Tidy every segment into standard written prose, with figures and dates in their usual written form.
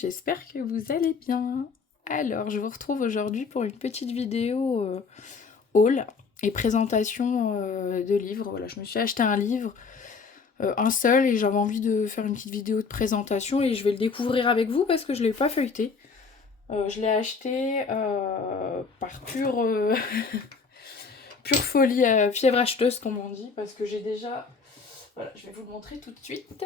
j'espère que vous allez bien. Alors, je vous retrouve aujourd'hui pour une petite vidéo haul et présentation de livres. Voilà, je me suis acheté un livre, un seul, et j'avais envie de faire une petite vidéo de présentation et je vais le découvrir avec vous parce que je ne l'ai pas feuilleté. Je l'ai acheté par pure folie, fièvre acheteuse comme on dit, parce que j'ai déjà... Voilà, je vais vous le montrer tout de suite.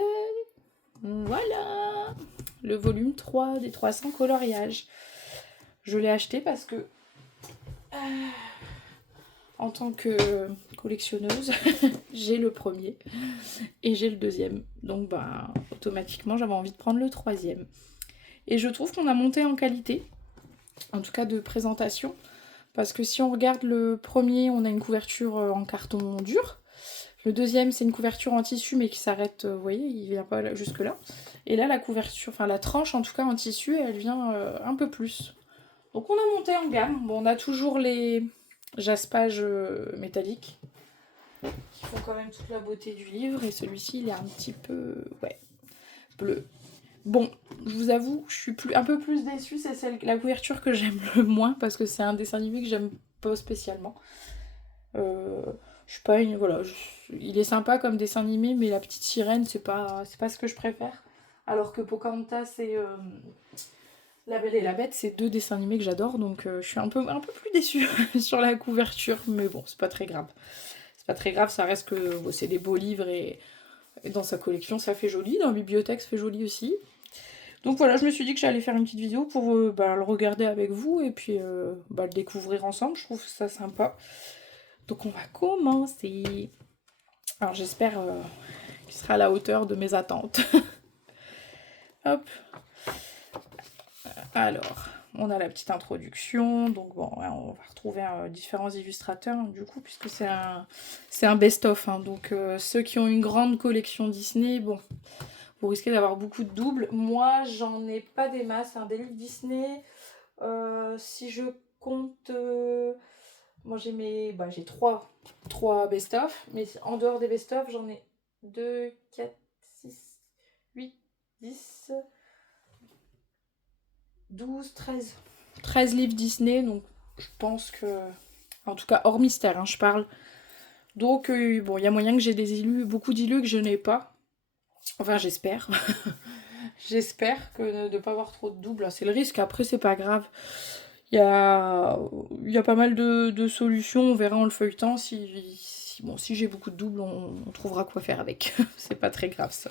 Voilà, le volume 3 des 300 coloriages. Je l'ai acheté parce que, en tant que collectionneuse, j'ai le premier et j'ai le deuxième. Donc, bah, automatiquement, j'avais envie de prendre le troisième. Et je trouve qu'on a monté en qualité, en tout cas de présentation, parce que si on regarde le premier, on a une couverture en carton dur. Le deuxième, c'est une couverture en tissu, mais qui s'arrête, vous voyez, il vient pas jusque là. Et là, la couverture, enfin la tranche en tout cas en tissu, elle vient un peu plus. Donc on a monté en gamme. Bon, on a toujours les jaspages métalliques, qui font quand même toute la beauté du livre. Et celui-ci, il est un petit peu, ouais, bleu. Bon, je vous avoue, je suis un peu plus déçue, c'est la couverture que j'aime le moins, parce que c'est un dessin animé que j'aime pas spécialement. Je suis pas une. Voilà, il est sympa comme dessin animé, mais la petite sirène, c'est pas ce que je préfère. Alors que Pocahontas et La Belle et la Bête, c'est deux dessins animés que j'adore, donc je suis un peu plus déçue sur la couverture, mais bon, c'est pas très grave. C'est pas très grave, ça reste que bon, c'est des beaux livres et dans sa collection, ça fait joli. Dans la bibliothèque, ça fait joli aussi. Donc voilà, je me suis dit que j'allais faire une petite vidéo pour le regarder avec vous et puis le découvrir ensemble. Je trouve ça sympa. Donc on va commencer. Alors j'espère qu'il sera à la hauteur de mes attentes. Hop. Alors, on a la petite introduction. Donc bon, on va retrouver différents illustrateurs du coup, puisque c'est un best-of. Hein. Donc ceux qui ont une grande collection Disney, bon, vous risquez d'avoir beaucoup de doubles. Moi, j'en ai pas des masses. Des livres Disney, si je compte... moi j'ai trois best-of, mais en dehors des best-of, j'en ai 2, 4, 6, 8, 10, 12, 13. 13 livres Disney, donc je pense que... En tout cas, hors mystère, hein, je parle. Donc, bon, il y a moyen que j'ai beaucoup d'illus que je n'ai pas. Enfin, j'espère. J'espère que de ne pas avoir trop de doubles. C'est le risque, après, c'est pas grave. Il y a pas mal de solutions, on verra en le feuilletant. Si j'ai beaucoup de doubles, on trouvera quoi faire avec. C'est pas très grave ça.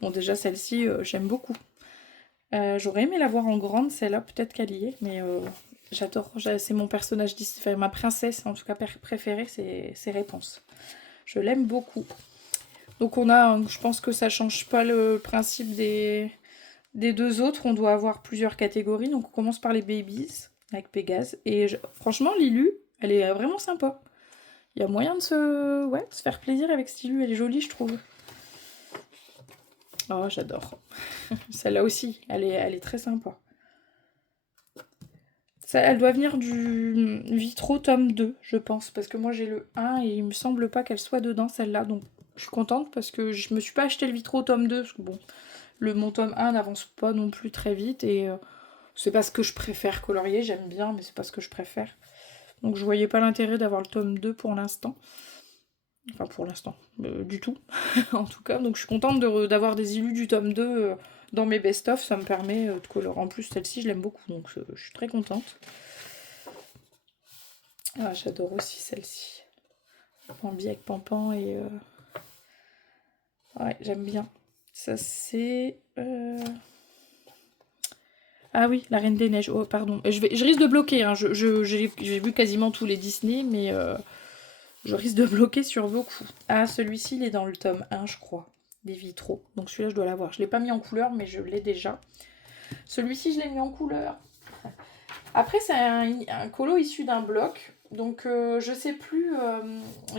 Bon, déjà celle-ci, j'aime beaucoup. J'aurais aimé la voir en grande, celle-là, peut-être qu'elle y est, mais j'adore. C'est mon personnage, enfin, ma princesse, en tout cas préférée, c'est Réponse. Je l'aime beaucoup. Donc je pense que ça change pas le principe des deux autres. On doit avoir plusieurs catégories, donc on commence par les babies avec Pégase. Et franchement, Lilu, elle est vraiment sympa. Il y a moyen de se faire plaisir avec cette Lilu, elle est jolie, je trouve. Oh, j'adore. Celle-là aussi, elle est très sympa. Ça, elle doit venir du Vitro tome 2, je pense, parce que moi j'ai le 1 et il me semble pas qu'elle soit dedans, celle-là. Donc je suis contente parce que je me suis pas acheté le Vitro tome 2, parce que bon, mon tome 1 n'avance pas non plus très vite et c'est pas ce que je préfère colorier, j'aime bien, mais c'est pas ce que je préfère. Donc je voyais pas l'intérêt d'avoir le tome 2 pour l'instant. Enfin pour l'instant, du tout, en tout cas. Donc je suis contente d'avoir des illus du tome 2 dans mes best-of, ça me permet de colorer. En plus celle-ci je l'aime beaucoup, donc je suis très contente. Ah, j'adore aussi celle-ci. Bambi avec Pampan et... Ouais, j'aime bien. Ça c'est... Ah oui, la Reine des Neiges. Oh, pardon. Je risque de bloquer. Hein. J'ai vu quasiment tous les Disney, mais je risque de bloquer sur beaucoup. Ah, celui-ci, il est dans le tome 1, je crois. Des vitraux. Donc celui-là, je dois l'avoir. Je ne l'ai pas mis en couleur, mais je l'ai déjà. Celui-ci, je l'ai mis en couleur. Après, c'est un colo issu d'un bloc. Donc, je sais plus.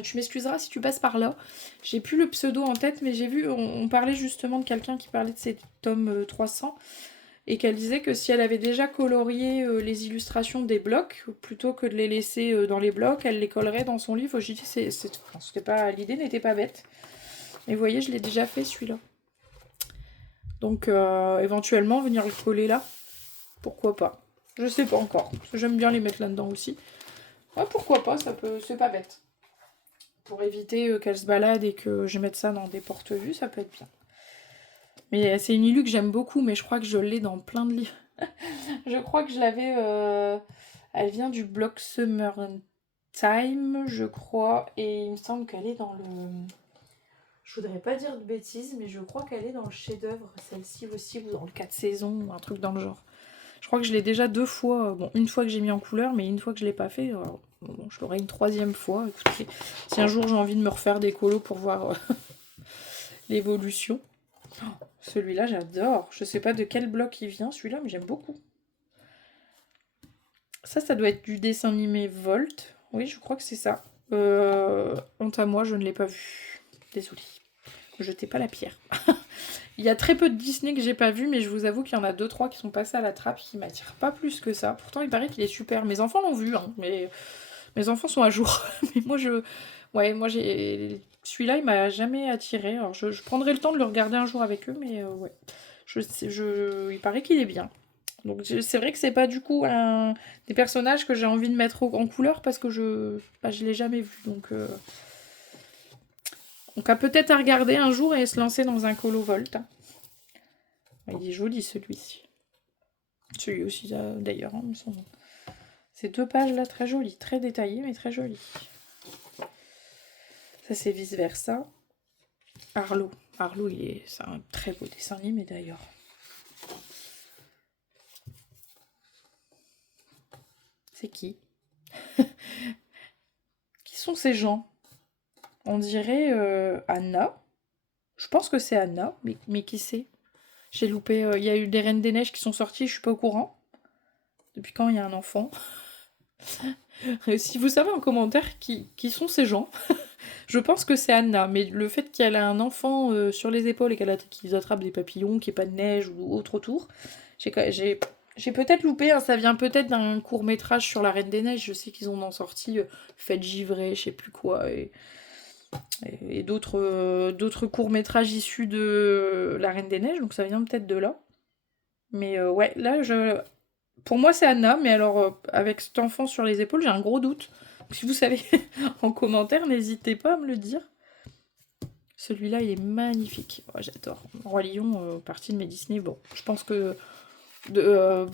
Tu m'excuseras si tu passes par là. J'ai plus le pseudo en tête, mais j'ai vu. On parlait justement de quelqu'un qui parlait de ces tomes 300 et qu'elle disait que si elle avait déjà colorié les illustrations des blocs, plutôt que de les laisser dans les blocs, elle les collerait dans son livre. J'ai dit, l'idée n'était pas bête. Mais vous voyez, je l'ai déjà fait celui-là. Donc éventuellement venir le coller là, pourquoi pas. Je sais pas encore, parce que j'aime bien les mettre là-dedans aussi. Ouais, pourquoi pas, ça peut, c'est pas bête. Pour éviter qu'elle se balade et que je mette ça dans des porte-vues, ça peut être bien. Mais c'est une illu que j'aime beaucoup, mais je crois que je l'ai dans plein de livres. Je crois que je l'avais... Elle vient du blog Summertime, je crois, et il me semble qu'elle est dans le... Je voudrais pas dire de bêtises, mais je crois qu'elle est dans le chef-d'œuvre, celle-ci aussi, ou dans le 4 saisons, ou un truc dans le genre. Je crois que je l'ai déjà 2 fois, bon, une fois que j'ai mis en couleur, mais une fois que je l'ai pas fait, bon, je l'aurai une 3e fois. Écoutez, si un jour j'ai envie de me refaire des colos pour voir l'évolution. Oh, celui-là, j'adore. Je sais pas de quel bloc il vient, celui-là, mais j'aime beaucoup. Ça doit être du dessin animé Volt. Oui, je crois que c'est ça. Honte à moi, je ne l'ai pas vu. Désolée. Ne jetez pas la pierre. Il y a très peu de Disney que j'ai pas vu, mais je vous avoue qu'il y en a 2-3 qui sont passés à la trappe qui m'attirent pas plus que ça. Pourtant, il paraît qu'il est super. Mes enfants l'ont vu, hein, mais mes enfants sont à jour. Mais moi, j'ai... Celui-là, il m'a jamais attiré. Alors, je prendrai le temps de le regarder un jour avec eux, mais ouais. Il paraît qu'il est bien. Donc c'est vrai que c'est pas du coup des personnages que j'ai envie de mettre en couleur parce que je l'ai jamais vu. Donc on a peut-être à regarder un jour et se lancer dans un colo Volt. Il est joli celui-ci. Celui aussi d'ailleurs. Hein, ces 2 pages là très jolies, très détaillées mais très jolies. Ça c'est vice versa. Arlo. Arlo c'est un très beau dessin animé d'ailleurs. C'est qui? Qui sont ces gens? On dirait Anna. Je pense que c'est Anna, mais qui c'est? J'ai loupé. Il y a eu des Reines des Neiges qui sont sorties, je suis pas au courant. Depuis quand il y a un enfant? Si vous savez en commentaire qui sont ces gens, je pense que c'est Anna, mais le fait qu'elle a un enfant sur les épaules et qu'ils attrapent des papillons, qu'il n'y ait pas de neige ou autre autour, j'ai peut-être loupé, hein, ça vient peut-être d'un court-métrage sur la Reine des Neiges, je sais qu'ils en ont sorti Fête givrée, je sais plus quoi, et d'autres courts-métrages issus de la Reine des Neiges, donc ça vient peut-être de là. Mais ouais, là, pour moi, c'est Anna, mais alors, avec cet enfant sur les épaules, j'ai un gros doute. Donc, si vous savez en commentaire, n'hésitez pas à me le dire. Celui-là, il est magnifique. Oh, j'adore. Roi Lion, partie de mes Disney. Bon, je pense que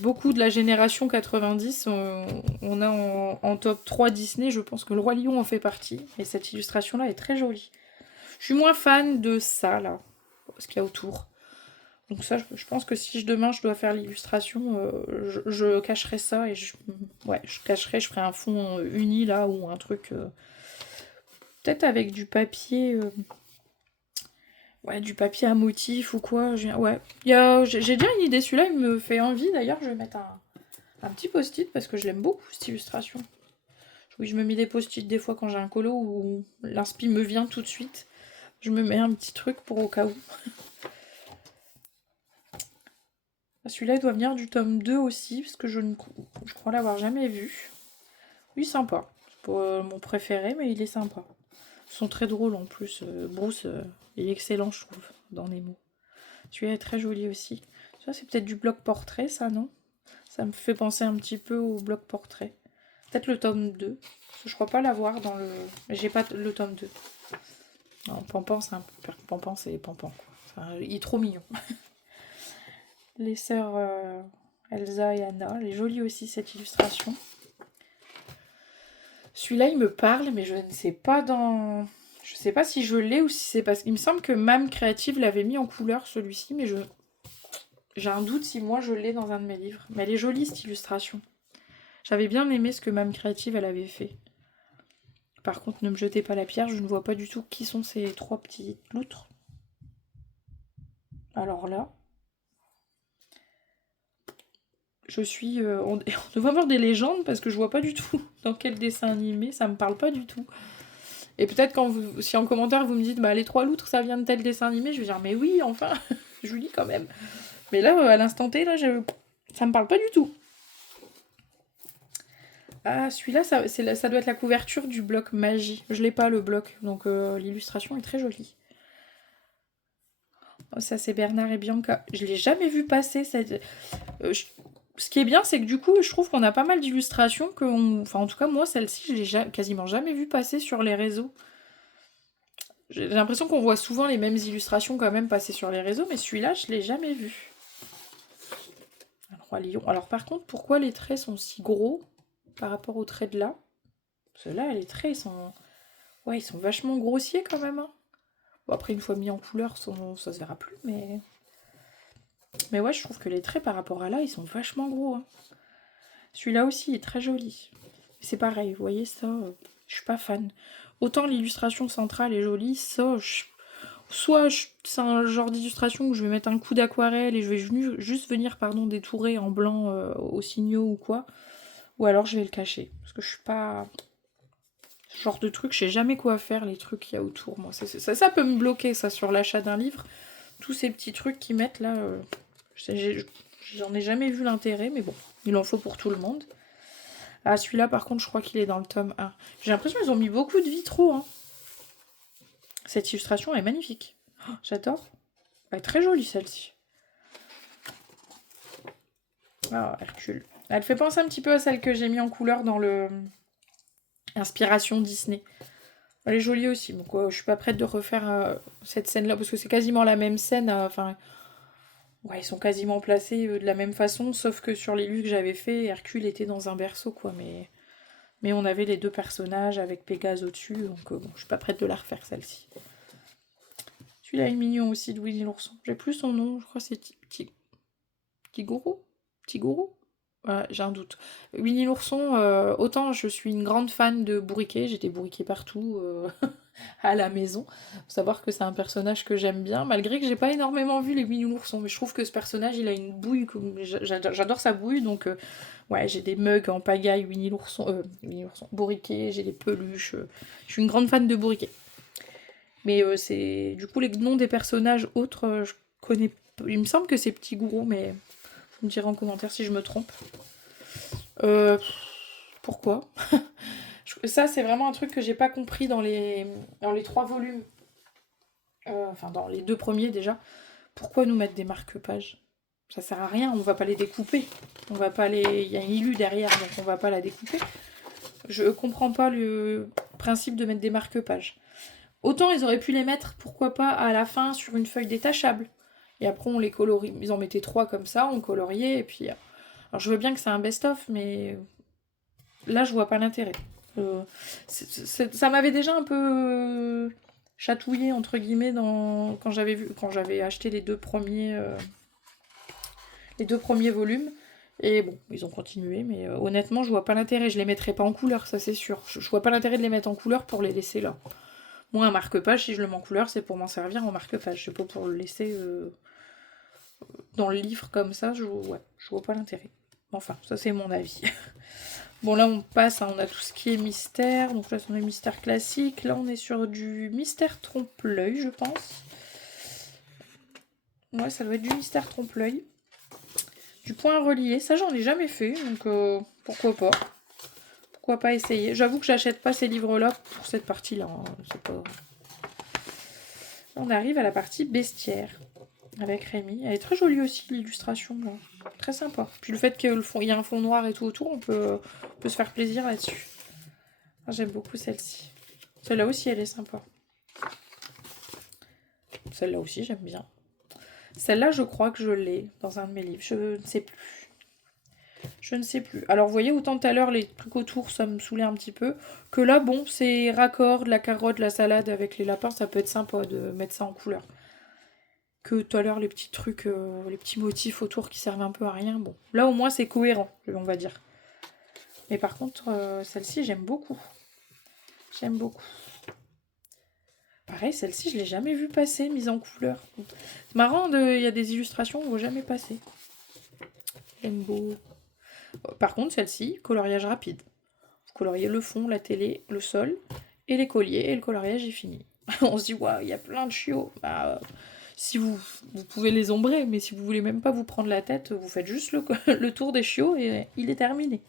beaucoup de la génération 90, on a en top 3 Disney. Je pense que le Roi Lion en fait partie. Et cette illustration-là est très jolie. Je suis moins fan de ça, là. Ce qu'il y a autour. Donc ça, je pense que si demain je dois faire l'illustration, je cacherai ça et je ferai un fond uni là ou un truc peut-être avec du papier, du papier à motif ou quoi. J'ai déjà une idée. Celui-là, il me fait envie. D'ailleurs, je vais mettre un petit post-it parce que je l'aime beaucoup cette illustration. Oui, je me mets des post-it des fois quand j'ai un colo où l'inspi me vient tout de suite. Je me mets un petit truc pour au cas où. Celui-là, il doit venir du tome 2 aussi, parce que je crois l'avoir jamais vu. Oui, sympa. C'est pas mon préféré, mais il est sympa. Ils sont très drôles en plus. Bruce, il est excellent, je trouve, dans les mots. Celui-là est très joli aussi. Ça, c'est peut-être du bloc portrait, ça, non? Ça me fait penser un petit peu au bloc portrait. Peut-être le tome 2. Parce que je crois pas l'avoir dans le... J'ai pas le tome 2. Non, Pampan, c'est un peu... Pampan, c'est Pampan. Enfin, il est trop mignon. Les sœurs Elsa et Anna. Elle est jolie aussi cette illustration. Celui-là, il me parle, mais je ne sais pas dans... Je sais pas si je l'ai ou si c'est parce qu'il me semble que Mam Créative l'avait mis en couleur celui-ci, mais j'ai un doute si moi je l'ai dans un de mes livres. Mais elle est jolie cette illustration. J'avais bien aimé ce que Mam Créative elle avait fait. Par contre, ne me jetez pas la pierre, je ne vois pas du tout qui sont ces 3 petites loutres. Alors là... Je suis... on devrait avoir des légendes parce que je vois pas du tout dans quel dessin animé, ça me parle pas du tout. Et peut-être si en commentaire vous me dites bah les 3 loutres ça vient de tel dessin animé, je vais dire mais oui enfin, je lis quand même. Mais là à l'instant T là ça me parle pas du tout. Ah celui-là ça doit être la couverture du bloc magie. Je l'ai pas le bloc donc l'illustration est très jolie. Oh, ça, c'est Bernard et Bianca. Je l'ai jamais vu passer. Ce qui est bien, c'est que du coup, je trouve qu'on a pas mal d'illustrations Enfin, en tout cas, moi, celle-ci, je l'ai quasiment jamais vu passer sur les réseaux. J'ai l'impression qu'on voit souvent les mêmes illustrations quand même passer sur les réseaux, mais celui-là, je l'ai jamais vu. Le Roi Lion. Alors par contre, pourquoi les traits sont si gros par rapport aux traits de là? Parce que là, les traits, ouais, ils sont vachement grossiers quand même. Hein. Bon, après, une fois mis en couleur, ça se verra plus, mais... Mais ouais, je trouve que les traits par rapport à là, ils sont vachement gros. Hein. Celui-là aussi est très joli. C'est pareil, vous voyez ça, je suis pas fan. Autant l'illustration centrale est jolie, ça, c'est un genre d'illustration où je vais mettre un coup d'aquarelle et je vais juste venir détourer en blanc aux signaux ou quoi. Ou alors je vais le cacher. Parce que je suis pas... Ce genre de truc, je sais jamais quoi faire, les trucs qu'il y a autour. Moi, ça peut me bloquer, ça, sur l'achat d'un livre. Tous ces petits trucs qu'ils mettent là, j'en ai jamais vu l'intérêt, mais bon, il en faut pour tout le monde. Ah, celui-là, par contre, je crois qu'il est dans le tome 1. J'ai l'impression qu'ils ont mis beaucoup de vitraux. Hein. Cette illustration est magnifique. Oh, j'adore. Elle est très jolie, celle-ci. Ah, Hercule. Elle fait penser un petit peu à celle que j'ai mis en couleur dans le... Inspiration Disney. Elle est jolie aussi. Donc, je suis pas prête de refaire cette scène-là, parce que c'est quasiment la même scène. Enfin... Ouais, ils sont quasiment placés de la même façon, sauf que sur les lieux que j'avais fait, Hercule était dans un berceau, quoi, mais on avait les deux personnages avec Pégase au-dessus, donc bon, je suis pas prête de la refaire, celle-ci. Celui-là est mignon aussi, de Winnie l'ourson. J'ai plus son nom, je crois que c'est Tigourou. Ouais, j'ai un doute. Winnie l'ourson, autant je suis une grande fan de Bourriquet, j'étais Bourriquet partout à la maison. Faut savoir que c'est un personnage que j'aime bien, malgré que j'ai pas énormément vu les Winnie l'ourson, mais je trouve que ce personnage, il a une bouille, j'adore sa bouille, donc ouais, j'ai des mugs en pagaille Winnie l'ourson, Bourriquet, j'ai des peluches, je suis une grande fan de Bourriquet. Mais c'est du coup les noms des personnages autres, je connais. Il me semble que c'est Petit Gourou, mais vous me direz en commentaire si je me trompe. Pourquoi? Ça, c'est vraiment un truc que j'ai pas compris dans les 3 volumes. Enfin, dans les 2 premiers déjà. Pourquoi nous mettre des marque-pages? Ça sert à rien, on va pas les découper. On va pas les... Il y a une illu derrière, donc on va pas la découper. Je comprends pas le principe de mettre des marque-pages. Autant ils auraient pu les mettre, pourquoi pas, à la fin sur une feuille détachable. Et après on les colorie. Ils en mettaient 3 comme ça, on coloriait, et puis... Alors je veux bien que c'est un best-of, mais... Là je vois pas l'intérêt. Ça m'avait déjà un peu chatouillé entre guillemets quand j'avais acheté les deux premiers volumes. Et bon, ils ont continué, mais honnêtement, je vois pas l'intérêt. Je les mettrai pas en couleur, ça c'est sûr. Je vois pas l'intérêt de les mettre en couleur pour les laisser là. Moi, un marque-page, si je le mets en couleur, c'est pour m'en servir en marque-page. C'est pas pour le laisser dans le livre comme ça. Je vois pas l'intérêt. Enfin, ça c'est mon avis. Bon, là, on passe, hein, on a tout ce qui est mystère. Donc là, on est mystère classique. Là, on est sur du mystère trompe-l'œil, je pense. Ouais, ça doit être du mystère trompe-l'œil. Du point relié. Ça, j'en ai jamais fait, donc pourquoi pas. Pourquoi pas essayer. J'avoue que j'achète pas ces livres-là pour cette partie-là. Hein. C'est pas... On arrive à la partie bestiaire. Avec Rémi. Elle est très jolie aussi, l'illustration. Très sympa. Puis le fait qu'il y a un fond noir et tout autour, on peut se faire plaisir là-dessus. J'aime beaucoup celle-ci. Celle-là aussi, elle est sympa. Celle-là aussi, j'aime bien. Celle-là, je crois que je l'ai dans un de mes livres. Je ne sais plus. Je ne sais plus. Alors, vous voyez, autant tout à l'heure, les trucs autour, ça me saoulait un petit peu. Que là, bon, c'est raccord, de la carotte, de la salade avec les lapins. Ça peut être sympa de mettre ça en couleur. Que tout à l'heure, les petits trucs, les petits motifs autour qui servent un peu à rien. Bon, là, au moins, c'est cohérent, on va dire. Mais par contre, celle-ci, j'aime beaucoup. J'aime beaucoup. Pareil, celle-ci, je l'ai jamais vue passer, mise en couleur. C'est marrant, il y a des illustrations qu'on ne voit jamais passer. J'aime beau. Par contre, celle-ci, coloriage rapide. Vous coloriez le fond, la télé, le sol, et les colliers, et le coloriage est fini. On se dit, waouh, il y a plein de chiots. Bah, si vous pouvez les ombrer, mais si vous voulez même pas vous prendre la tête, vous faites juste le tour des chiots et il est terminé.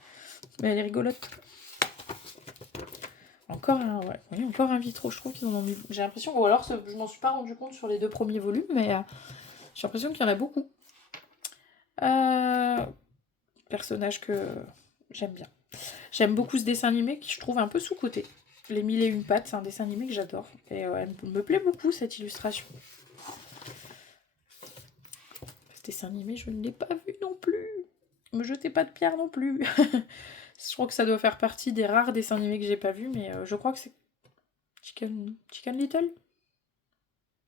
Mais elle est rigolote. Donc encore un, ouais, oui, encore un vitro. Je trouve qu'ils en ont mis. J'ai l'impression, ou alors je m'en suis pas rendu compte sur les 2 premiers volumes, mais j'ai l'impression qu'il y en a beaucoup. Personnage que j'aime bien. J'aime beaucoup ce dessin animé qui je trouve un peu sous-coté. Les 1001 pattes, c'est un dessin animé que j'adore. Et elle me plaît beaucoup cette illustration. Ce dessin animé, je ne l'ai pas vu non plus. Me jetez pas de pierre non plus. Je crois que ça doit faire partie des rares dessins animés que j'ai pas vus, mais je crois que c'est Chicken Little.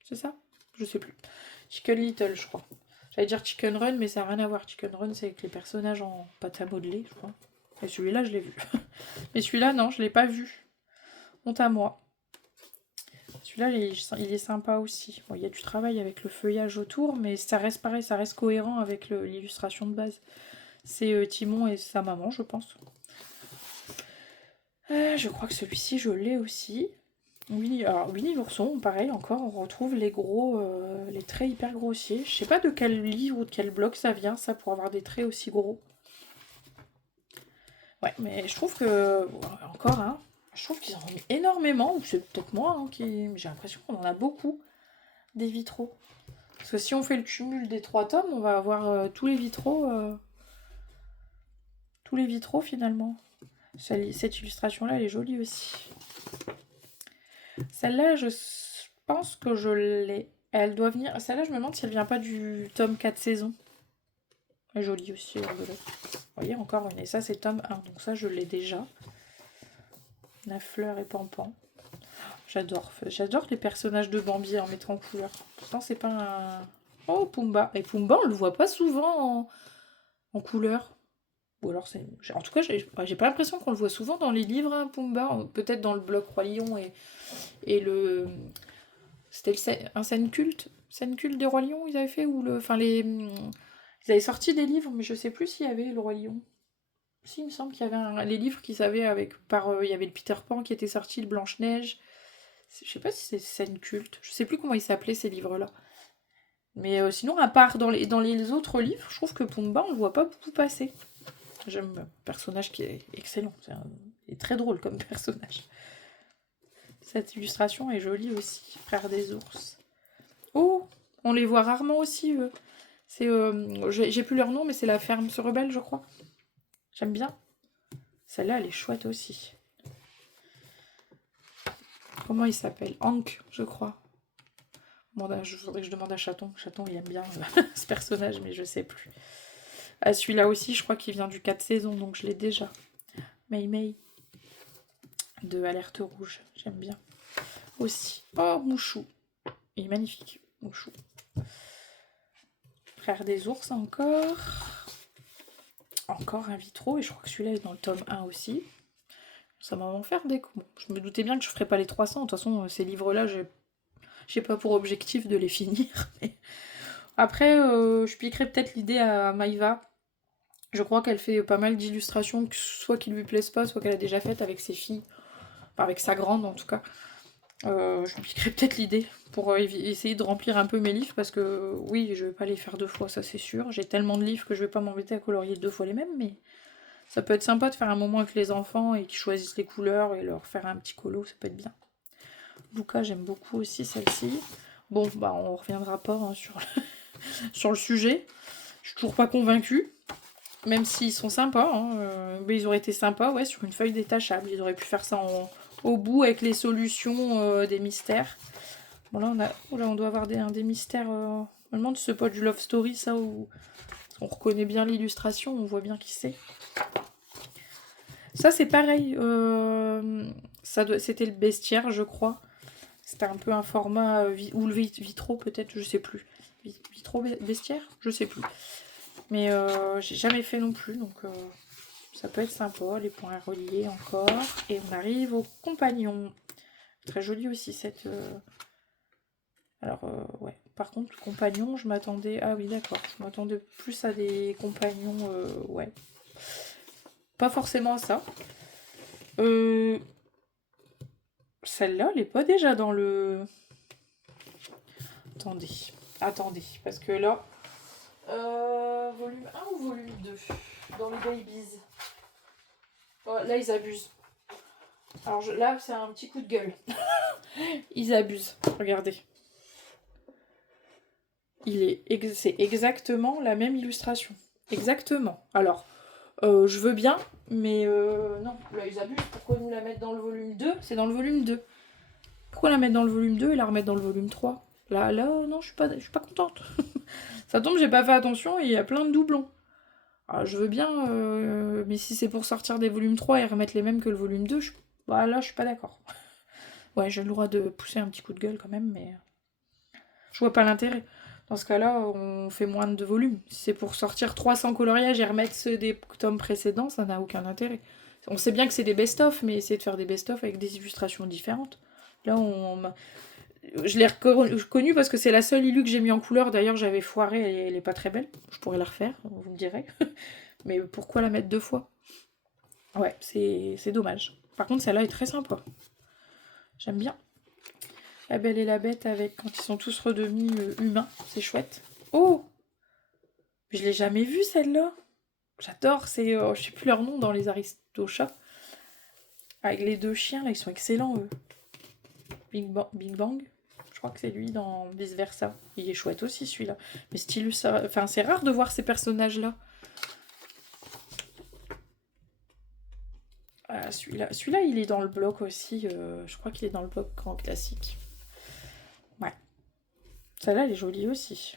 C'est ça? Je sais plus. Chicken Little, je crois. J'allais dire Chicken Run, mais ça n'a rien à voir. Chicken Run, c'est avec les personnages en pâte à modeler, je crois. Et celui-là, je l'ai vu. Mais celui-là, non, je l'ai pas vu. Honte à moi. Celui-là, il est sympa aussi. Bon, il y a du travail avec le feuillage autour, mais ça reste pareil, ça reste cohérent avec l'illustration de base. C'est Timon et sa maman, je pense. Je crois que celui-ci, je l'ai aussi. Alors Winnie l'ourson, pareil, encore, on retrouve les les traits hyper grossiers. Je sais pas de quel livre ou de quel bloc ça vient, ça, pour avoir des traits aussi gros. Ouais, mais je trouve que, encore, hein, je trouve qu'ils en ont mis énormément, ou c'est peut-être moi, hein, j'ai l'impression qu'on en a beaucoup, des vitraux. Parce que si on fait le cumul des 3 tomes, on va avoir tous les vitraux finalement. Cette illustration-là, elle est jolie aussi. Celle-là, je pense que je l'ai. Elle doit venir. Celle-là, je me demande si elle vient pas du tome 4 saison. Elle est jolie aussi, rigolote. Vous voyez, encore une. Et ça, c'est tome 1. Donc ça, je l'ai déjà. La fleur et Pampan. J'adore les personnages de Bambi en mettant en couleur. Pourtant, c'est pas un... Oh, Pumba. Et Pumba, on le voit pas souvent en couleur. Ou alors, c'est... En tout cas, j'ai pas l'impression qu'on le voit souvent dans les livres, hein, Pumba. Peut-être dans le bloc Roi Lion et le... C'était un scène culte des Rois Lions, ils avaient fait, ou le... Enfin, ils avaient sorti des livres, mais je sais plus s'il y avait le Roi Lion. Si, il me semble qu'il y avait les livres qu'ils avaient il y avait le Peter Pan qui était sorti, le Blanche-Neige. Je sais pas si c'est scène culte. Je sais plus comment ils s'appelaient ces livres-là. Mais sinon, à part dans les autres livres, je trouve que Pumba, on le voit pas beaucoup passer. J'aime un personnage qui est excellent. Il est très drôle comme personnage. Cette illustration est jolie aussi. Frère des ours. Oh, on les voit rarement aussi, eux. J'ai plus leur nom, mais c'est la ferme se rebelle, je crois. J'aime bien. Celle-là, elle est chouette aussi. Comment il s'appelle? Hank, je crois. Bon, je voudrais que je demande à Chaton. Chaton, il aime bien ce personnage, mais je sais plus. Celui-là aussi, je crois qu'il vient du 4 saisons, donc je l'ai déjà. Mei Mei. De Alerte Rouge. J'aime bien. Aussi. Oh, Mouchou. Il est magnifique, Mouchou. Frère des ours encore. Encore un vitro, et je crois que celui-là est dans le tome 1 aussi. Ça va m'en faire des coups. Bon, je me doutais bien que je ferais pas les 300. De toute façon, ces livres-là, j'ai pas pour objectif de les finir. Mais... Après, je piquerai peut-être l'idée à Maïva. Je crois qu'elle fait pas mal d'illustrations, soit qui lui plaisent pas, soit qu'elle a déjà faites avec ses filles. Enfin, avec sa grande, en tout cas. Je piquerai peut-être l'idée pour essayer de remplir un peu mes livres, parce que oui, je vais pas les faire 2 fois, ça c'est sûr. J'ai tellement de livres que je vais pas m'embêter à colorier 2 fois les mêmes, mais ça peut être sympa de faire un moment avec les enfants et qu'ils choisissent les couleurs et leur faire un petit colo, ça peut être bien. Luca, j'aime beaucoup aussi celle-ci. Bon, bah on reviendra pas hein, sur le sujet. Je suis toujours pas convaincue, même s'ils sont sympas. Hein, mais ils auraient été sympas, ouais, sur une feuille détachable. Ils auraient pu faire ça au bout avec les solutions des mystères. Bon là on doit avoir des mystères. On me demande si c'est pas du Love Story ça, où on reconnaît bien l'illustration, on voit bien qui c'est. Ça c'est pareil. C'était le bestiaire, je crois. C'était un peu un format ou le vitro peut-être, je sais plus. Vitro bestiaire, je sais plus. Mais j'ai jamais fait non plus, donc ça peut être sympa. Les points reliés encore. Et on arrive au compagnon. Très joli aussi cette... Alors, ouais. Par contre, compagnon, je m'attendais... Ah oui, d'accord. Je m'attendais plus à des compagnons... ouais. Pas forcément à ça. Celle-là, elle est pas déjà dans le... Attendez. Parce que là... volume 1 ou volume 2 dans les Babies? Oh, là, ils abusent. Alors là, c'est un petit coup de gueule. Ils abusent. Regardez. C'est exactement la même illustration. Exactement. Alors, je veux bien, mais non, là, ils abusent. Pourquoi nous la mettre dans le volume 2? C'est dans le volume 2. Pourquoi la mettre dans le volume 2 et la remettre dans le volume 3? Là, non, je suis pas contente. Ça tombe, j'ai pas fait attention et il y a plein de doublons. Alors, je veux bien, mais si c'est pour sortir des volumes 3 et remettre les mêmes que le volume 2, bah, là, je suis pas d'accord. Ouais, j'ai le droit de pousser un petit coup de gueule quand même, mais je vois pas l'intérêt. Dans ce cas-là, on fait moins de volumes. Si c'est pour sortir 300 coloriages et remettre ceux des tomes précédents, ça n'a aucun intérêt. On sait bien que c'est des best-of, mais essayer de faire des best-of avec des illustrations différentes. Là, je l'ai reconnue parce que c'est la seule illu que j'ai mis en couleur. D'ailleurs, j'avais foiré, elle est pas très belle. Je pourrais la refaire, vous me direz. Mais pourquoi la mettre 2 fois? Ouais, c'est dommage. Par contre, celle-là est très sympa. J'aime bien. La Belle et la Bête avec quand ils sont tous redevenus humains. C'est chouette. Oh! Je l'ai jamais vue celle-là. J'adore. C'est, je sais plus leur nom dans les Aristochats. Avec les 2 chiens, là, ils sont excellents, eux. Big Bang. Je crois que c'est lui dans Vice Versa. Il est chouette aussi, celui-là. Mais stylus, enfin, c'est rare de voir ces personnages-là. Ah, celui-là, il est dans le bloc aussi. Je crois qu'il est dans le bloc grand classique. Ouais. Celle-là, elle est jolie aussi.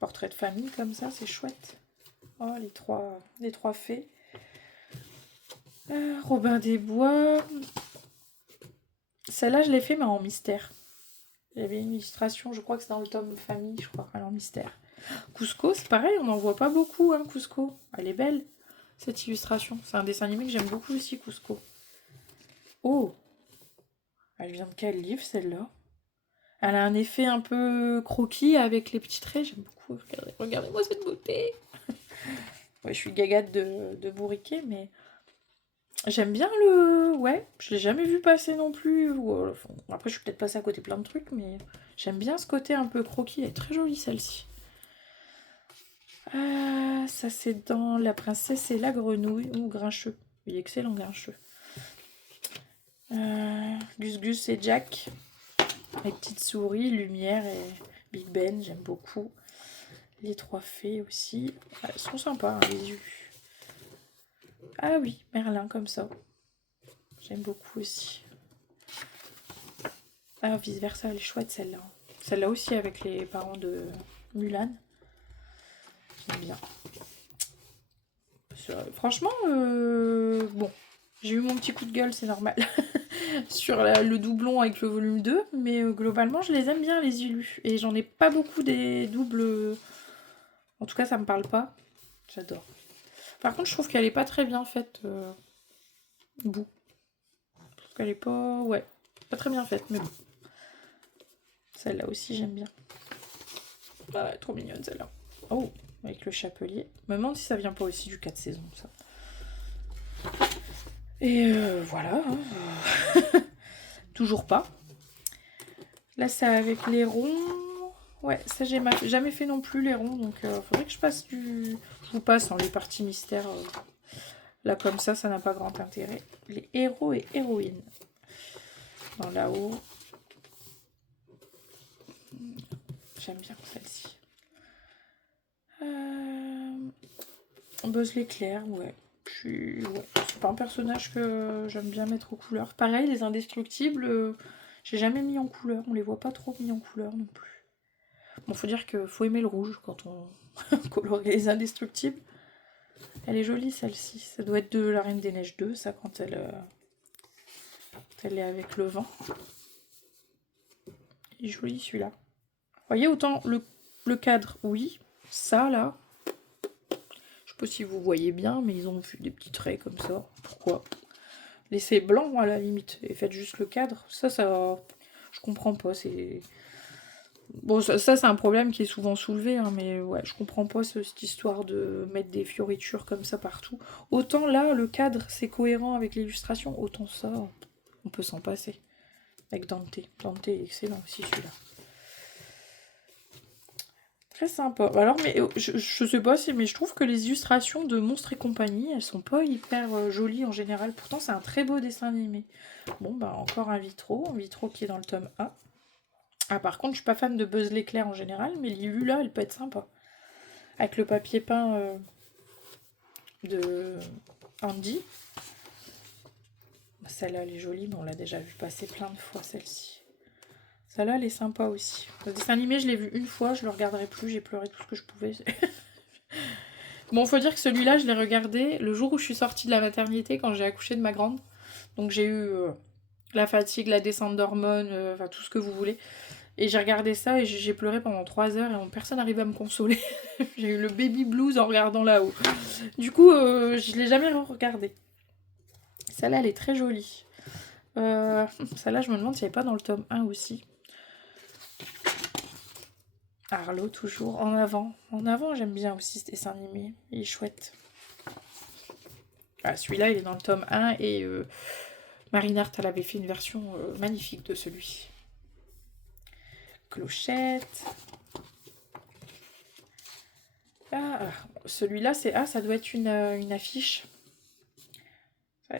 Portrait de famille comme ça, c'est chouette. Oh, les trois fées. Robin des Bois. Celle-là, je l'ai fait, mais en mystère. Il y avait une illustration, je crois que c'est dans le tome famille, je crois, en mystère. Cusco, c'est pareil, on n'en voit pas beaucoup, hein, Cusco. Elle est belle, cette illustration. C'est un dessin animé que j'aime beaucoup aussi, Cusco. Oh! Elle vient de quel livre, celle-là? Elle a un effet un peu croquis avec les petits traits, j'aime beaucoup. Regardez-moi cette beauté! Ouais, je suis gagate de bourriquet, mais j'aime bien le... Ouais, je l'ai jamais vu passer non plus. Après, je suis peut-être passée à côté plein de trucs, mais j'aime bien ce côté un peu croquis. Elle est très jolie, celle-ci. Ah, ça, c'est dans La Princesse et la Grenouille. Ou Grincheux. Il est excellent, Grincheux. Gus Gus et Jack. Les petites souris, Lumière et Big Ben, j'aime beaucoup. Les 3 fées aussi. Ah, elles sont sympas, hein, les yeux. Ah oui, Merlin, comme ça. J'aime beaucoup aussi. Ah, Vice Versa, elle est chouette, celle-là. Celle-là aussi, avec les parents de Mulan. J'aime bien. Franchement, bon. J'ai eu mon petit coup de gueule, c'est normal. Sur le doublon avec le volume 2. Mais globalement, je les aime bien, les illus. Et j'en ai pas beaucoup des doubles... En tout cas, ça me parle pas. J'adore. Par contre, je trouve qu'elle est pas très bien faite. Bout. Je trouve qu'elle est pas... Ouais, pas très bien faite, mais bon. Celle-là aussi, j'aime bien. Ah ouais, trop mignonne, celle-là. Oh, avec le chapelier. Je me demande si ça vient pas aussi du 4 saisons, ça. Et voilà. Hein. Toujours pas. Là, c'est avec les ronds. Ouais, ça, j'ai jamais fait non plus, les ronds. Donc, faudrait que je passe du... Je vous passe les parties mystères. Là, comme ça n'a pas grand intérêt. Les héros et héroïnes. Dans là-haut. J'aime bien celle-ci. Buzz l'éclair, ouais. C'est pas un personnage que j'aime bien mettre aux couleurs. Pareil, les indestructibles, j'ai jamais mis en couleur. On les voit pas trop mis en couleur non plus. Bon, faut dire qu'il faut aimer le rouge quand on colorie les indestructibles. Elle est jolie celle-ci. Ça doit être de la Reine des Neiges 2, ça, quand elle est avec le vent. Il est joli celui-là. Vous voyez, autant le cadre, oui. Ça, là, je sais pas si vous voyez bien, mais ils ont fait des petits traits comme ça. Pourquoi? Laissez blanc à la limite et faites juste le cadre. Ça, je comprends pas. C'est bon, ça c'est un problème qui est souvent soulevé, hein, mais ouais, je comprends pas cette histoire de mettre des fioritures comme ça partout. Autant là, le cadre c'est cohérent avec l'illustration, autant ça, on peut s'en passer. Avec Dante. Dante est excellent aussi celui-là. Très sympa. Alors, mais je sais pas, mais je trouve que les illustrations de Monstres et compagnie, elles sont pas hyper jolies en général. Pourtant, c'est un très beau dessin animé. Bon, bah, encore un vitro qui est dans le tome 1. Ah, par contre, je suis pas fan de Buzz l'éclair en général, mais Lilu, là, elle peut être sympa. Avec le papier peint de Andy. Celle-là, elle est jolie, mais on l'a déjà vu passer plein de fois, celle-ci. Celle-là, elle est sympa aussi. Le dessin animé, je l'ai vu une fois, je le regarderai plus, j'ai pleuré tout ce que je pouvais. Bon, faut dire que celui-là, je l'ai regardé le jour où je suis sortie de la maternité, quand j'ai accouché de ma grande. Donc j'ai eu la fatigue, la descente d'hormones, enfin tout ce que vous voulez. Et j'ai regardé ça et j'ai pleuré pendant 3 heures et personne n'arrivait à me consoler. J'ai eu le baby blues en regardant là-haut. Du coup, je l'ai jamais regardé. Celle-là, elle est très jolie. Celle-là, je me demande s'il n'y avait pas dans le tome 1 aussi. Arlo, toujours. En avant. En avant, j'aime bien aussi ce dessin animé. Il est chouette. Ah, celui-là, il est dans le tome 1 et Marine Art, elle avait fait une version magnifique de celui. Clochette. Ah, celui-là, c'est... Ah, ça doit être une affiche.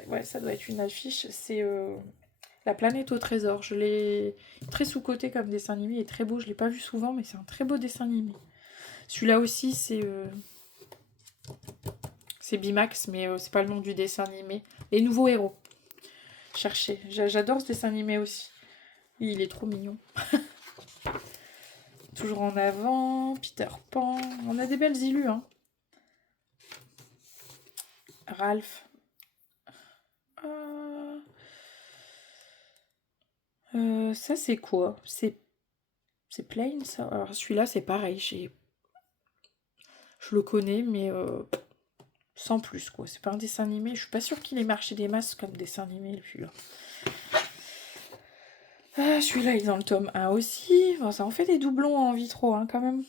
Ouais, ça doit être une affiche. C'est La planète au trésor. Je l'ai très sous-coté comme dessin animé. Il est très beau. Je ne l'ai pas vu souvent, mais c'est un très beau dessin animé. Celui-là aussi, c'est Bimax, mais c'est pas le nom du dessin animé. Les nouveaux héros. Cherchez. J'adore ce dessin animé aussi. Il est trop mignon. Toujours en avant. Peter Pan. On a des belles illus, hein. Ralph. Ça, c'est quoi? C'est plain, ça? Alors, celui-là, c'est pareil. Je le connais, mais sans plus, quoi. C'est pas un dessin animé. Je suis pas sûre qu'il ait marché des masses comme dessin animé, celui-là. Ah, celui-là, il est dans le tome 1 aussi. Bon, ça en fait des doublons en vitro, hein, quand même.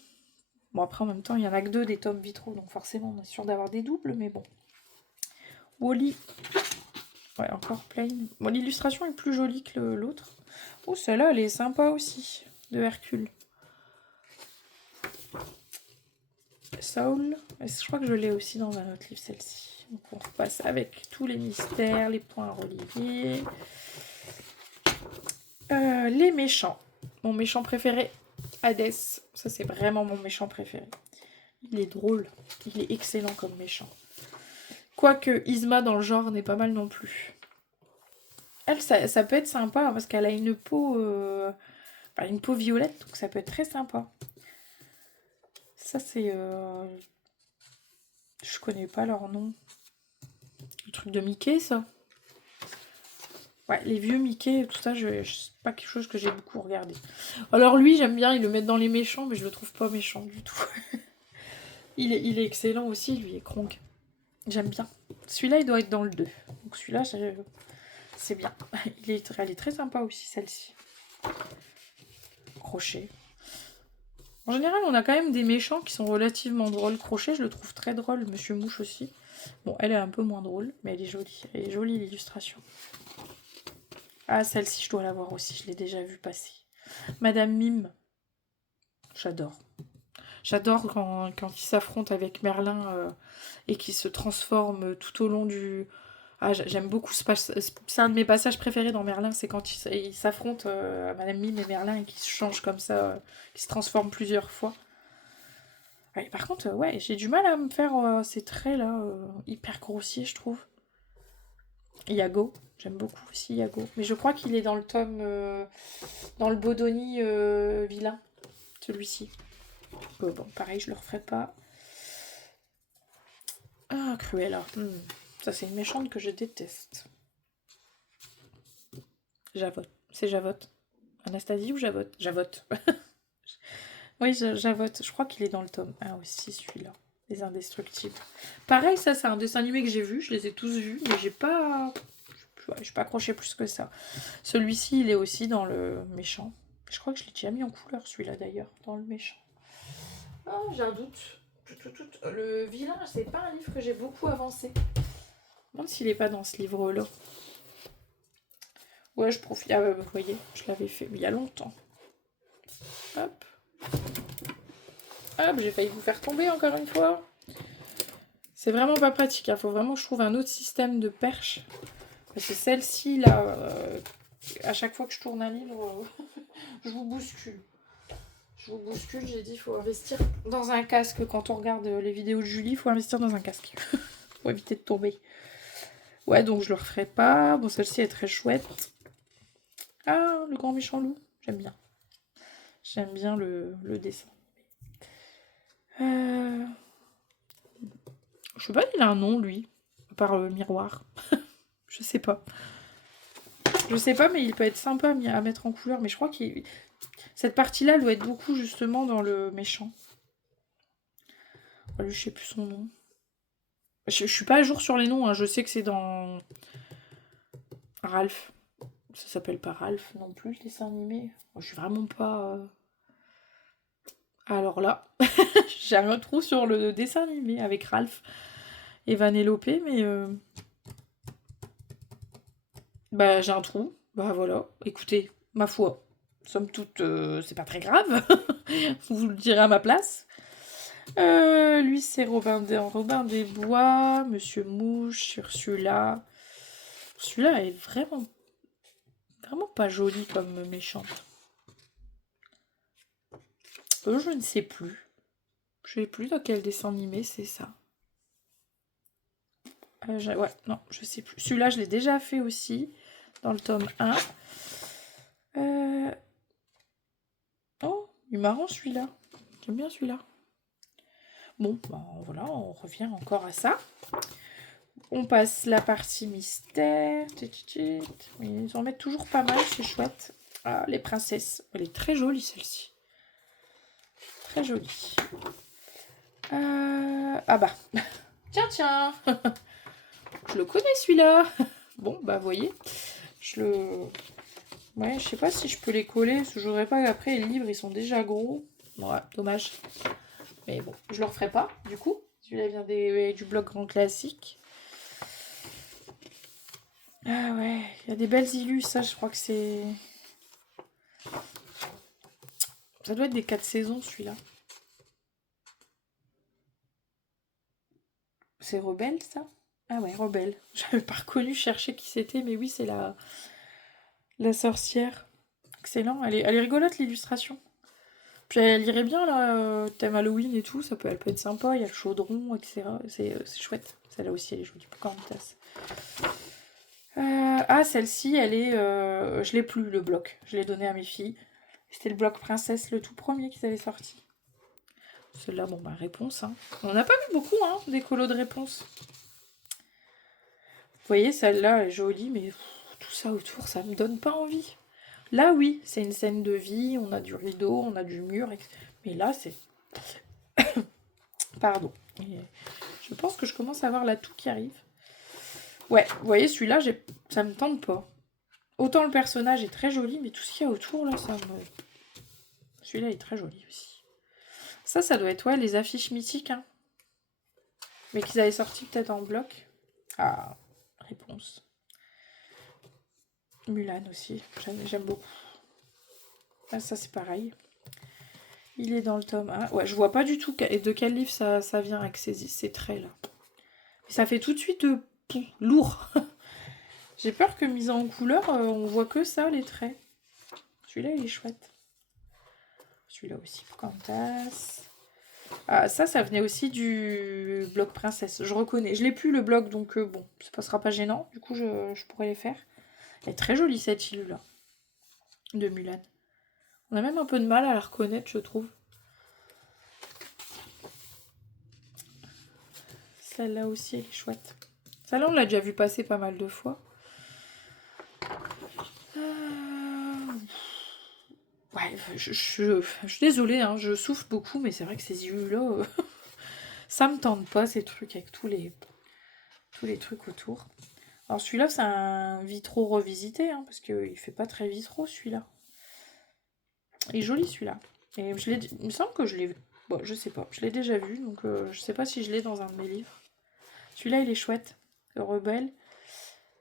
Bon, après, en même temps, il y en a que 2 des tomes vitro, donc forcément, on est sûr d'avoir des doubles, mais bon. Wally. Ouais, encore plain. Bon, l'illustration est plus jolie que l'autre. Oh, celle-là, elle est sympa aussi, de Hercule. Saul. Je crois que je l'ai aussi dans un autre livre, celle-ci. Donc, on repasse avec tous les mystères, les points reliés. Les méchants. Mon méchant préféré, Hadès. Ça, c'est vraiment mon méchant préféré. Il est drôle. Il est excellent comme méchant. Quoique Yzma, dans le genre, n'est pas mal non plus. Elle, ça peut être sympa, hein, parce qu'elle a une peau violette, donc ça peut être très sympa. Ça, c'est... Je connais pas leur nom. Le truc de Mickey, ça. Ouais, les vieux Mickey, tout ça, c'est pas quelque chose que j'ai beaucoup regardé. Alors lui, j'aime bien, ils le mettent dans les méchants, mais je le trouve pas méchant du tout. il est excellent aussi, lui, et Kronk. J'aime bien. Celui-là, il doit être dans le 2. Donc celui-là, c'est bien. Elle est très sympa aussi, celle-ci. Crochet. En général, on a quand même des méchants qui sont relativement drôles. Crochet, je le trouve très drôle. Monsieur Mouche aussi. Bon, elle est un peu moins drôle, mais elle est jolie. Elle est jolie, l'illustration. Ah, celle-ci, je dois la voir aussi. Je l'ai déjà vue passer. Madame Mime. J'adore. J'adore quand il s'affronte avec Merlin et qu'il se transforme tout au long du... Ah, j'aime beaucoup c'est un de mes passages préférés dans Merlin, c'est quand il s'affronte Madame Mime et Merlin et qu'il se change comme ça, qu'il se transforme plusieurs fois. Ouais, par contre, ouais, j'ai du mal à me faire ces traits là, hyper grossiers, je trouve. Yago, j'aime beaucoup aussi Yago. Mais je crois qu'il est dans le tome, dans le Bodoni vilain, celui-ci. Bon, pareil, je le referai pas. Ah, Cruella. Ça, c'est une méchante que je déteste. Javotte. C'est Javotte. Anastasie ou Javotte? Javotte. Oui, Javotte. Je crois qu'il est dans le tome 1 aussi, celui-là. Les Indestructibles. Pareil, ça, c'est un dessin animé que j'ai vu. Je les ai tous vus, mais j'ai pas... Je suis pas accrochée plus que ça. Celui-ci, il est aussi dans le méchant. Je crois que je l'ai déjà mis en couleur, celui-là, d'ailleurs, dans le méchant. Ah, j'ai un doute. Le vilain, c'est pas un livre que j'ai beaucoup avancé. Je me demande s'il est pas dans ce livre-là. Ouais, je profite. Ah, vous voyez, je l'avais fait il y a longtemps. Hop. Hop, j'ai failli vous faire tomber encore une fois. C'est vraiment pas pratique, il faut vraiment que je trouve un autre système de perche. Parce que celle-ci, là, à chaque fois que je tourne un livre, je vous bouscule. J'ai dit, il faut investir dans un casque. Quand on regarde les vidéos de Julie, il faut investir dans un casque. Pour éviter de tomber. Ouais, donc je le referai pas. Bon, celle-ci est très chouette. Ah, le grand méchant loup. J'aime bien. J'aime bien le dessin. Je sais pas, il a un nom, lui. À part miroir. Je sais pas. Je sais pas, mais il peut être sympa à mettre en couleur. Mais je crois que cette partie-là, elle doit être beaucoup justement dans le méchant. Lui, je sais plus son nom. Je suis pas à jour sur les noms. Hein. Je sais que c'est dans Ralph. Ça s'appelle pas Ralph non plus, le dessin animé. Moi, je suis vraiment pas... Alors là, j'ai un trou sur le dessin animé avec Ralph et Vanellope, mais... Bah, j'ai un trou. Bah, voilà. Écoutez, ma foi, somme toute, c'est pas très grave. Vous le direz à ma place. Lui, c'est Robin des Bois, Monsieur Mouche, Ursula. Celui-là est vraiment pas joli comme méchante. Je ne sais plus. Je ne sais plus dans quel dessin animé c'est ça. Ouais, non, je sais plus. Celui-là, je l'ai déjà fait aussi, dans le tome 1. Oh, il est marrant celui-là. J'aime bien celui-là. Bon, ben voilà, on revient encore à ça. On passe la partie mystère. Ils en mettent toujours pas mal, c'est chouette. Ah, les princesses. Elle est très jolie celle-ci. Très jolie. Ah bah. Tiens. Je le connais celui-là. Bon, bah vous voyez. Ouais, je sais pas si je peux les coller. Parce que je voudrais pas qu'après les livres ils sont déjà gros. Ouais, dommage. Mais bon, je le referai pas du coup. Celui-là vient du blog Grand Classique. Ah ouais, il y a des belles illus, ça je crois que c'est... Ça doit être des 4 saisons celui-là. C'est Rebelle ça? Ah ouais, Rebelle. J'avais pas reconnu, chercher qui c'était, mais oui, c'est la sorcière. Excellent, elle est rigolote l'illustration. Puis elle irait bien là, thème Halloween et tout, elle peut être sympa, il y a le chaudron, etc. C'est chouette. Celle-là aussi, elle est jolie, Pocahontas. Ah, celle-ci, elle est... je l'ai plus, le bloc. Je l'ai donné à mes filles. C'était le bloc Princesse, le tout premier qu'ils avaient sorti. Celle-là, bon, bah, réponse. Hein. On n'a pas vu beaucoup, hein, des colos de réponse. Vous voyez, celle-là est jolie, mais tout ça autour, ça me donne pas envie. Là, oui, c'est une scène de vie, on a du rideau, on a du mur, mais là, c'est... Pardon. Et je pense que je commence à avoir la toux qui arrive. Ouais, vous voyez, celui-là, ça me tente pas. Autant le personnage est très joli, mais tout ce qu'il y a autour, là, ça me... Celui-là est très joli aussi. Ça doit être, ouais, les affiches mythiques, hein. Mais qu'ils avaient sorti peut-être en bloc. Ah, réponse. Mulan aussi, j'aime beaucoup. Ah, ça, c'est pareil. Il est dans le tome 1. Ouais, je vois pas du tout de quel livre ça vient avec ces traits, là. Ça fait tout de suite lourd. J'ai peur que mis en couleur, on voit que ça, les traits. Celui-là, il est chouette. Celui-là aussi, Pocahontas. Ah, ça venait aussi du blog Princesse. Je reconnais. Je l'ai plus, le blog, donc bon, ça sera pas gênant. Du coup, je pourrais les faire. Elle est très jolie, cette île-là. De Mulan. On a même un peu de mal à la reconnaître, je trouve. Celle-là aussi, elle est chouette. Celle-là, on l'a déjà vu passer pas mal de fois. Ouais, je suis désolée, hein, je souffle beaucoup, mais c'est vrai que ces yeux-là, ça me tente pas, ces trucs avec tous les trucs autour. Alors celui-là, c'est un vitro revisité, hein, parce qu'il fait pas très vitro, celui-là. Il est joli, celui-là. Et il me semble que je l'ai... Bon, je sais pas, je l'ai déjà vu, donc je sais pas si je l'ai dans un de mes livres. Celui-là, il est chouette, le rebelle.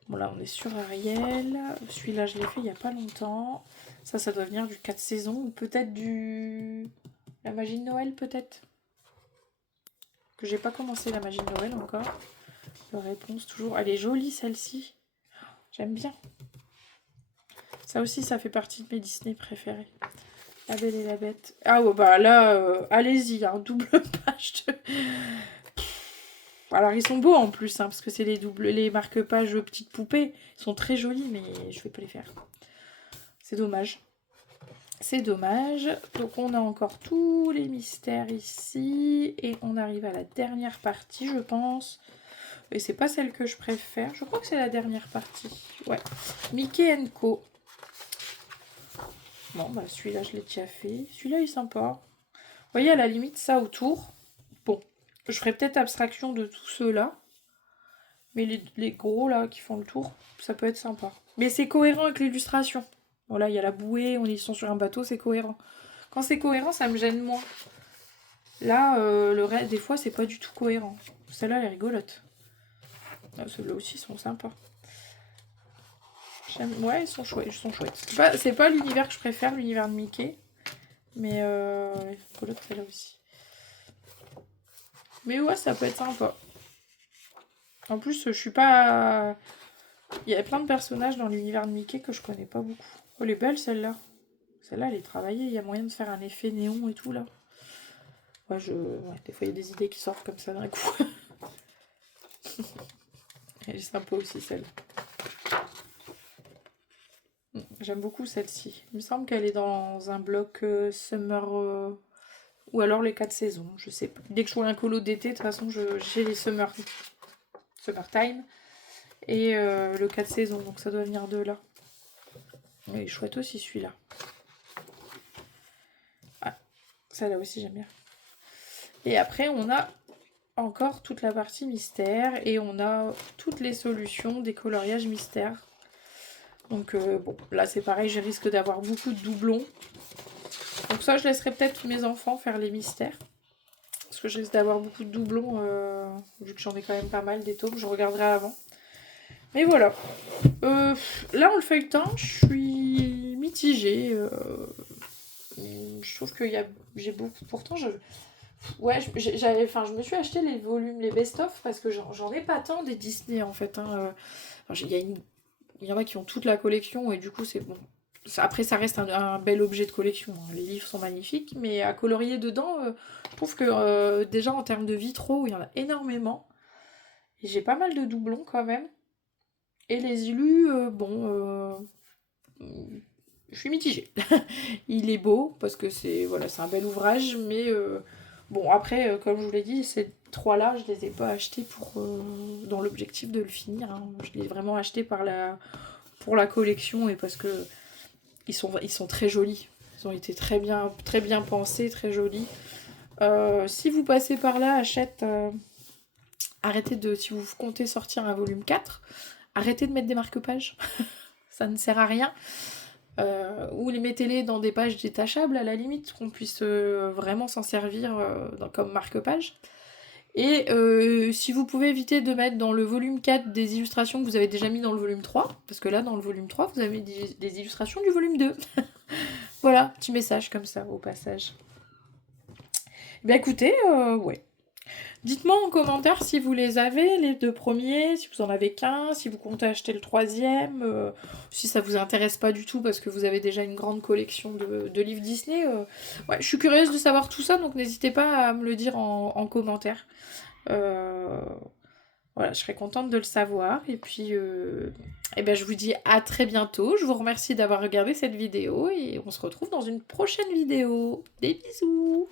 Bon, là, on est sur Ariel. Celui-là, je l'ai fait il y a pas longtemps. Ça doit venir du 4 saisons, ou peut-être du La magie de Noël peut-être. Que j'ai pas commencé la magie de Noël encore. La réponse toujours. Elle est jolie celle-ci. J'aime bien. Ça aussi, ça fait partie de mes Disney préférés. La Belle et la Bête. Ah ouais, bah là, allez-y, hein, double page. Alors ils sont beaux en plus, hein, parce que c'est les marque-pages petites poupées. Ils sont très jolis, mais je vais pas les faire. C'est dommage. C'est dommage. Donc on a encore tous les mystères ici. Et on arrive à la dernière partie, je pense. Et c'est pas celle que je préfère. Je crois que c'est la dernière partie. Ouais. Mickey Co. Bon, bah celui-là, je l'ai déjà fait. Celui-là, il est sympa. Vous voyez, à la limite, ça autour. Bon, je ferai peut-être abstraction de tous ceux-là. Mais les gros, là, qui font le tour, ça peut être sympa. Mais c'est cohérent avec l'illustration. Voilà, il y a la bouée, ils sont sur un bateau, c'est cohérent. Quand c'est cohérent, ça me gêne moins. Là, le reste, des fois, c'est pas du tout cohérent. Celle-là, elle est rigolote. Ah, ceux-là aussi sont sympas. Ouais, ils sont chouettes. C'est pas l'univers que je préfère, l'univers de Mickey. Mais rigolote celle-là aussi. Mais ouais, ça peut être sympa. En plus, je suis pas... Il y a plein de personnages dans l'univers de Mickey que je connais pas beaucoup. Oh, elle est belle celle-là. Celle-là, elle est travaillée. Il y a moyen de faire un effet néon et tout, là. Ouais, des fois, il y a des idées qui sortent comme ça d'un coup. Elle est sympa aussi, celle. J'aime beaucoup celle-ci. Il me semble qu'elle est dans un bloc Summer... ou alors les 4 saisons, je sais pas. Dès que je vois un colo d'été, de toute façon, j'ai les Summertime. Et le 4 saisons, donc ça doit venir de là. Il est chouette aussi, celui-là. Ah, celle-là aussi, j'aime bien. Et après, on a encore toute la partie mystère. Et on a toutes les solutions des coloriages mystères. Donc, bon, là, c'est pareil, je risque d'avoir beaucoup de doublons. Donc ça, je laisserai peut-être mes enfants faire les mystères. Parce que je risque d'avoir beaucoup de doublons, vu que j'en ai quand même pas mal des tomes. Je regarderai avant. Mais voilà. Là, en le feuilletant, je suis mitigée. Je trouve que j'ai beaucoup... Pourtant, ouais, je me suis acheté les volumes, les best-of, parce que j'en ai pas tant des Disney, en fait. Hein. Il y en a qui ont toute la collection, et du coup, c'est bon. Après, ça reste un bel objet de collection. Hein. Les livres sont magnifiques, mais à colorier dedans, je trouve que déjà, en termes de vitraux, il y en a énormément. Et j'ai pas mal de doublons, quand même. Et les illus, je suis mitigée. Il est beau parce que c'est un bel ouvrage, mais bon après, comme je vous l'ai dit, ces trois-là, je les ai pas achetés dans l'objectif de le finir. Hein. Je les ai vraiment achetés pour la collection et parce que ils sont très jolis. Ils ont été très bien pensés, très jolis. Si vous passez par là, si vous comptez sortir un volume 4, arrêtez de mettre des marque-pages. Ça ne sert à rien. Ou mettez-les dans des pages détachables à la limite, qu'on puisse vraiment s'en servir comme marque-page. Et si vous pouvez éviter de mettre dans le volume 4 des illustrations que vous avez déjà mis dans le volume 3, parce que là dans le volume 3 vous avez des illustrations du volume 2. Voilà, petit message comme ça au passage. Bien écoutez, ouais. Dites-moi en commentaire si vous les avez, les 2 premiers, si vous en avez qu'un, si vous comptez acheter le 3e, si ça vous intéresse pas du tout parce que vous avez déjà une grande collection de livres Disney. Ouais, je suis curieuse de savoir tout ça, donc n'hésitez pas à me le dire en commentaire. Voilà, je serais contente de le savoir. Et puis, je vous dis à très bientôt. Je vous remercie d'avoir regardé cette vidéo et on se retrouve dans une prochaine vidéo. Des bisous!